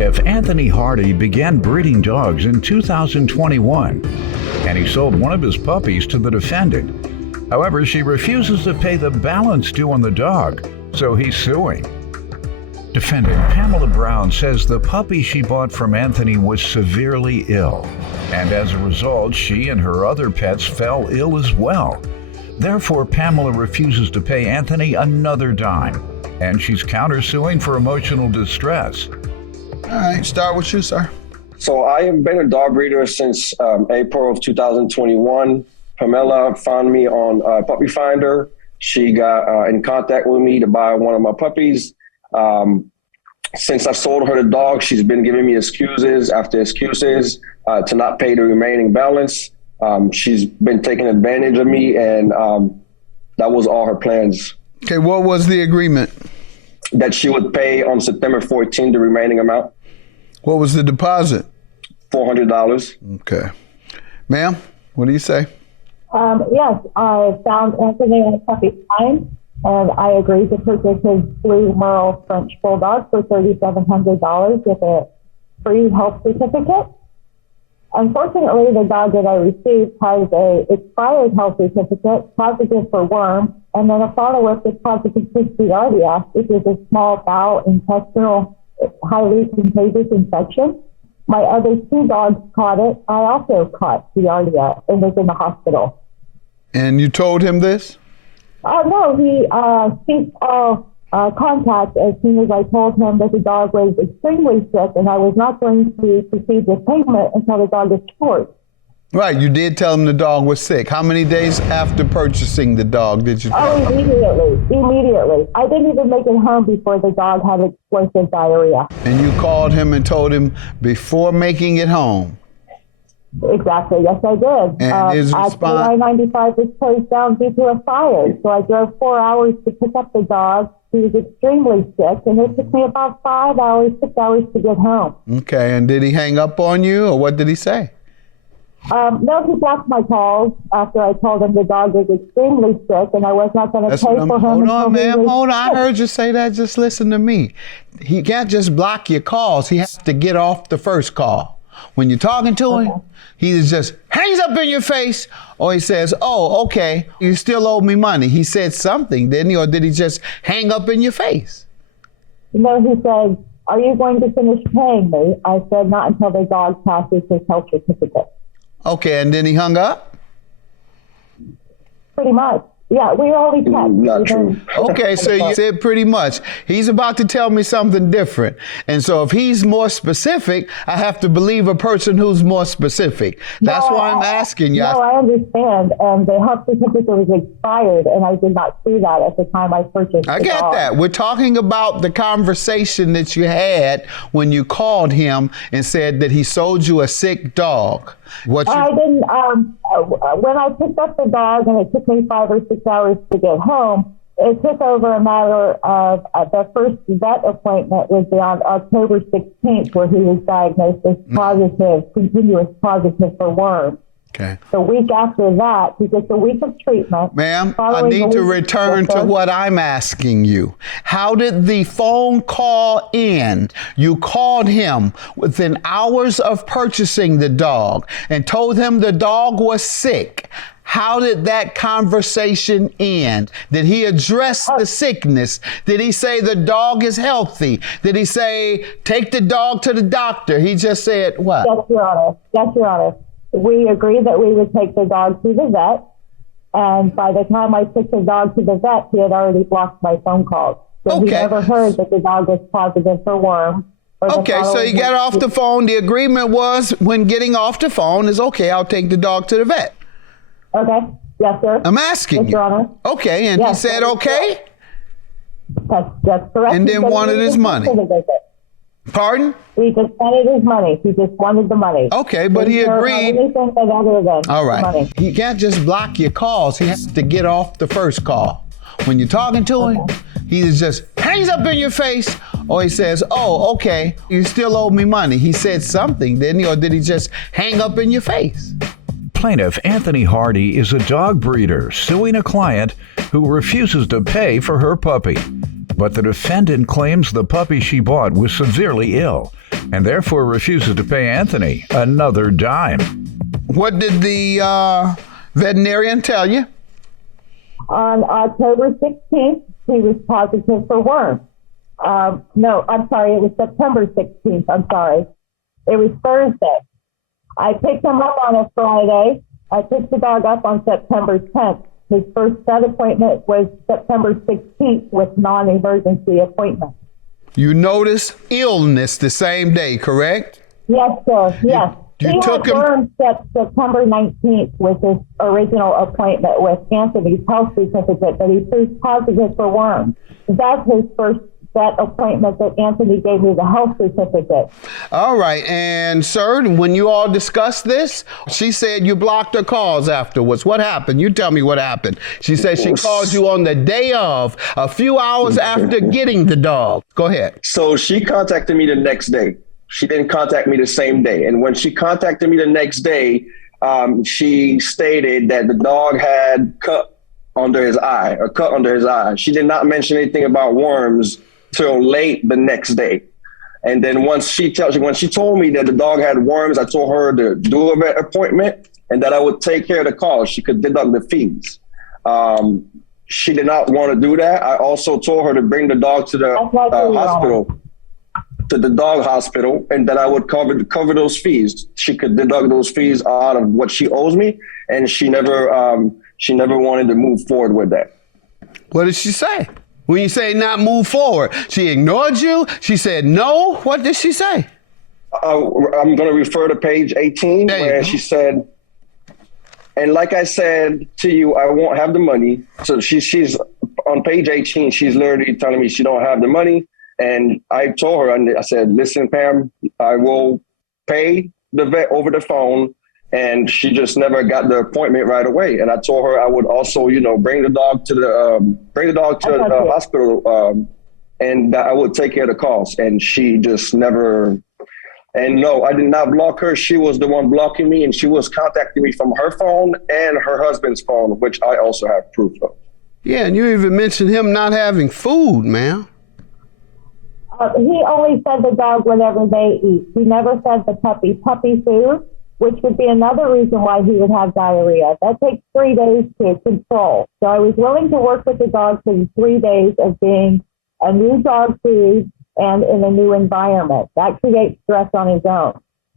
Plaintiff Anthony Hardy began breeding dogs in 2021, and he sold one of his puppies to the defendant. However, she refuses to pay the balance due on the dog, so he's suing. Defendant Pamela Brown says the puppy she bought from Anthony was severely ill, and as a result, she and her other pets fell ill as well. Therefore, Pamela refuses to pay Anthony another dime, and she's countersuing for emotional distress. All right, start with you, sir. So I have been a dog breeder since April of 2021. Pamela found me on Puppy Finder. She got in contact with me to buy one of my puppies. Since I sold her the dog, she's been giving me excuses after excuses to not pay the remaining balance. She's been taking advantage of me, and that was all her plans. Okay, what was the agreement? That she would pay on September 14th the remaining amount. What was the deposit? $400. Okay. Ma'am, what do you say? Yes, I found Anthony on Puppy Find, and I agreed to purchase his blue Merle French Bulldog for $3,700 with a free health certificate. Unfortunately, the dog that I received has a expired health certificate, positive for worm, and then a follow-up with positive for Giardia, which is a small bowel intestinal highly contagious infection. My other two dogs caught it. I also caught Giardia and was in the hospital. And you told him this? No, he ceased all contact as soon as I told him that the dog was extremely sick and I was not going to proceed with payment until the dog is cured. Right, you did tell him the dog was sick. How many days after purchasing the dog did you tell him? Immediately. I didn't even make it home before the dog had explosive diarrhea. And you called him and told him before making it home? Exactly, yes I did. And his response? I-95 was closed down due to a fire, so I drove 4 hours to pick up the dog. He was extremely sick, and it took me about 5 hours, 6 hours to get home. Okay, and did he hang up on you, or what did he say? No, he blocked my calls after I told him the dog was extremely sick and I was not going to pay for him. Hold on, ma'am. Hold on. I heard you say that. Just listen to me. He can't just block your calls. He has to get off the first call. When you're talking to him, he just hangs up in your face, or he says, oh, okay, you still owe me money. He said something, didn't he? Or did he just hang up in your face? No, he said, are you going to finish paying me? I said, not until the dog passes his health certificate. Okay, and then he hung up? Pretty much. Yeah, we always had. Not true. Okay, so you said pretty much. He's about to tell me something different. And so if he's more specific, I have to believe a person who's more specific. That's why I'm asking you. No, I understand. And the health certificate was expired, and I did not see that at the time I purchased I the get dog. that. We're talking about the conversation that you had when you called him and said that he sold you a sick dog. I didn't, when I picked up the dog and it took me 5 or 6 hours to get home, it took over a matter of, the first vet appointment was on October 16th where he was diagnosed as continuous positive for worms. Okay. The week after that, he gets a week of treatment. Ma'am, I need to return to what I'm asking you. How did the phone call end? You called him within hours of purchasing the dog and told him the dog was sick. How did that conversation end? Did he address the sickness? Did he say the dog is healthy? Did he say, take the dog to the doctor? He just said what? Yes, Your Honor. Yes, Your Honor. We agreed that we would take the dog to the vet, and by the time I took the dog to the vet, he had already blocked my phone calls. So he never heard that the dog was positive for worms. Okay, so you got off the phone. The agreement was when getting off the phone is, okay, I'll take the dog to the vet. Okay, yes, sir. I'm asking you. Your Honor. Okay, and yes, he said okay? That's correct. And then wanted his money. Pardon? He just wanted his money. He just wanted the money. Okay, but he agreed. All right. Money. He can't just block your calls. He has to get off the first call. When you're talking to him, he just hangs up in your face, or he says, oh, okay, you still owe me money. He said something, didn't he? Or did he just hang up in your face? Plaintiff Anthony Hardy is a dog breeder suing a client who refuses to pay for her puppy. But the defendant claims the puppy she bought was severely ill, and therefore refuses to pay Anthony another dime. What did the veterinarian tell you? On October 16th, he was positive for worms. No, I'm sorry, it was September 16th. I'm sorry. It was Thursday. I picked him up on a Friday. I picked the dog up on September 10th. His first vet appointment was September 16th with non-emergency appointment. You noticed illness the same day, correct? Yes, sir. Yes. You took him. Worms September 19th with his original appointment with Anthony's health certificate, but he proved positive for worms. That's his first vet appointment that Anthony gave me the health certificate. All right. And sir, when you all discussed this, she said you blocked her calls afterwards. What happened? You tell me what happened. She said she called you on the day of, a few hours after getting the dog. Go ahead. So she contacted me the next day. She didn't contact me the same day. And when she contacted me the next day, she stated that the dog had a cut under his eye. She did not mention anything about worms till late the next day. And then when she told me that the dog had worms, I told her to do a vet appointment and that I would take care of the cost. She could deduct the fees. She did not want to do that. I also told her to bring the dog to the hospital. To the dog hospital, and that I would cover those fees. She could deduct those fees out of what she owes me, and she never wanted to move forward with that. What did she say? When you say not move forward, she ignored you? She said no? What did she say? I'm going to refer to page 18 where she said, and like I said to you, I won't have the money. So she's on page 18, she's literally telling me she don't have the money. And I told her, and I said, listen, Pam, I will pay the vet over the phone. And she just never got the appointment right away. And I told her I would also, bring the dog to the hospital, and that I would take care of the costs. And she just never. And no, I did not block her. She was the one blocking me, and she was contacting me from her phone and her husband's phone, which I also have proof of. Yeah, and you even mentioned him not having food, ma'am. He only fed the dog whatever they eat. He never fed the puppy food, which would be another reason why he would have diarrhea. That takes 3 days to control. So I was willing to work with the dog for the 3 days of being a new dog food and in a new environment. That creates stress on his own.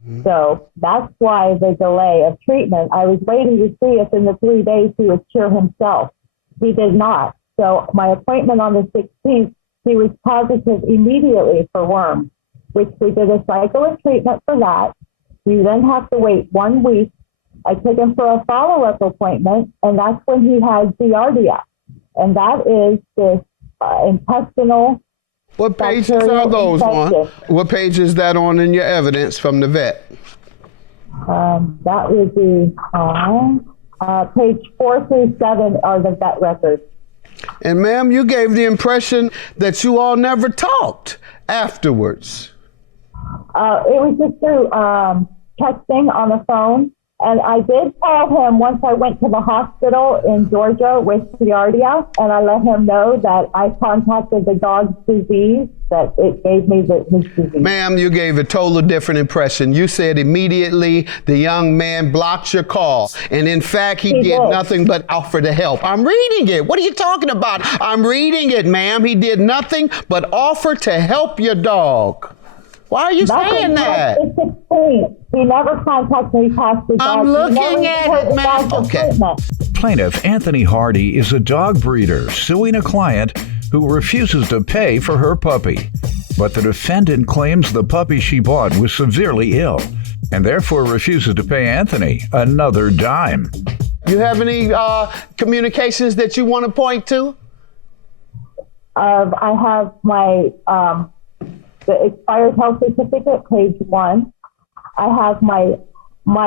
Mm-hmm. So that's why the delay of treatment. I was waiting to see if in the 3 days he would cure himself. He did not. So my appointment on the 16th, he was positive immediately for worms, which we did a cycle of treatment for that. You then have to wait 1 week. I took him for a follow-up appointment, and that's when he had Giardia. And that is this intestinal. What pages are those on? What page is that on in your evidence from the vet? That would be on page 4 through 7 are the vet records. And ma'am, you gave the impression that you all never talked afterwards. It was just through texting on the phone. And I did call him once I went to the hospital in Georgia with Giardia, and I let him know that I contacted the dog's disease, that it gave me his disease. Ma'am, you gave a totally different impression. You said immediately the young man blocked your call. And in fact, he did nothing but offer to help. I'm reading it. What are you talking about? I'm reading it, ma'am. He did nothing but offer to help your dog. Why are you saying that? It's explained. He never contacted me past the dog. I'm looking at it, ma'am. Okay. Plaintiff Anthony Hardy is a dog breeder suing a client who refuses to pay for her puppy. But the defendant claims the puppy she bought was severely ill and therefore refuses to pay Anthony another dime. You have any communications that you want to point to? I have my the expired health certificate, page 1. I have my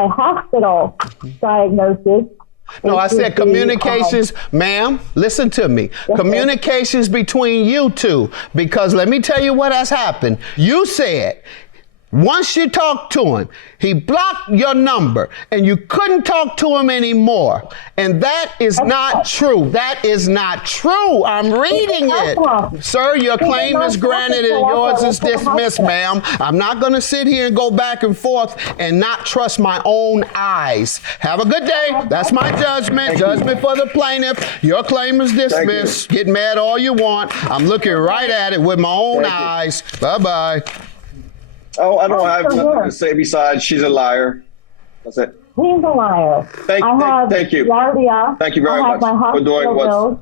hospital diagnosis. No, I said communications, ma'am, listen to me. Yes, communications between you two, because let me tell you what has happened. You said Once you talked to him, he blocked your number and you couldn't talk to him anymore. And that is not true. That is not true. I'm reading it. Sir, your claim is granted and yours is dismissed, ma'am. I'm not going to sit here and go back and forth and not trust my own eyes. Have a good day. That's my judgment. Judgment for the plaintiff. Your claim is dismissed. Get mad all you want. I'm looking right at it with my own eyes. Bye-bye. Oh, I don't have nothing to say besides she's a liar. That's it. He's a liar. Thank you. Guardia. Thank you very much for doing what.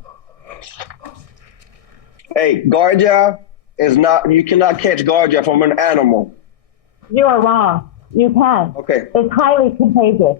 Hey, Guardia is not, you cannot catch Guardia from an animal. You are wrong. You can. Okay. It's highly contagious.